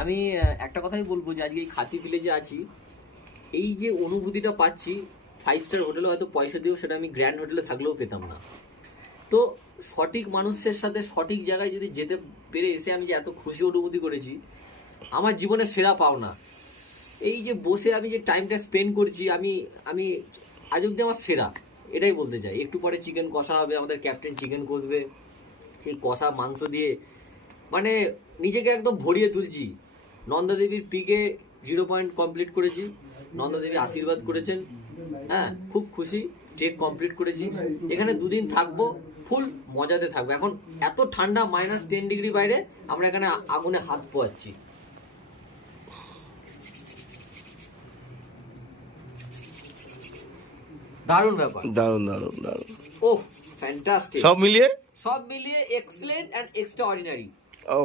আমি একটা কথাই বলবো যে আজকে এই খাতি ভিলেজে আছি, এই যে অনুভূতিটা পাচ্ছি 5 স্টার হোটেলে হয়তো পয়সা দিয়েও সেটা আমি গ্র্যান্ড হোটেলে থাকলেও পেতাম না। তো সঠিক মানুষের সাথে সঠিক জায়গায় যদি যেতে পেরে এসে আমি যে এত খুশি অনুভূতি করেছি, আমার জীবনের সেরা পাওনা। এই যে বসে আমি যে টাইমটা স্পেন্ড করছি, আমি আমি আজ অব্দি আমার সেরা, এটাই বলতে চাই। একটু পরে চিকেন কষা হবে, আমাদের ক্যাপ্টেন চিকেন কষবে, সেই কষা মাংস দিয়ে মানে নিজেকে একদম ভরিয়ে তুলছি। নন্দাদেবীর পিকে 0 পয়েন্ট কমপ্লিট করেছি, নন্দাদেবী আশীর্বাদ করেছেন, হ্যাঁ খুব খুশি। ট্রেক কমপ্লিট করেছি, এখানে 2 দিন থাকবো, ফুল মজাতে থাকবো। এখন এত ঠান্ডা, -10 ডিগ্রি বাইরে, আমরা এখানে আগুনে হাত পোয়াচ্ছি। দারুণ ব্যাপার, দারুণ দারুণ দারুণ। ওহ ফ্যান্টাস্টিক, সব মিলিয়ে excellent and extraordinary. O